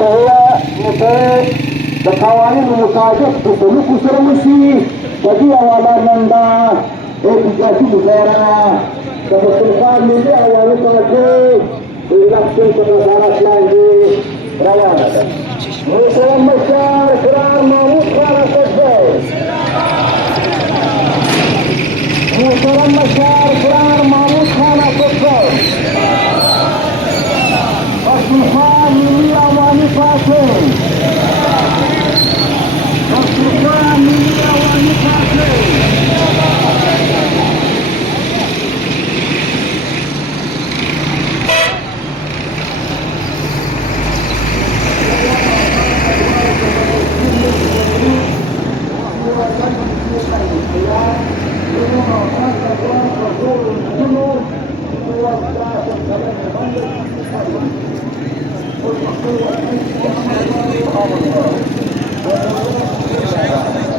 وهي مطيب بقوانين ومصادق بسلوك سرمسي بديع ولا نندا إيه مزارع كبسلطان من أول توجه باللحظة كبسارة لانجي روانا مسلم مشار قرار محمود خان الصدر مسلم مشار قرار محمود خان الصدر Pastikan Mili Awani Pasir. Pastikan Mili Awani Pasir. Thank you.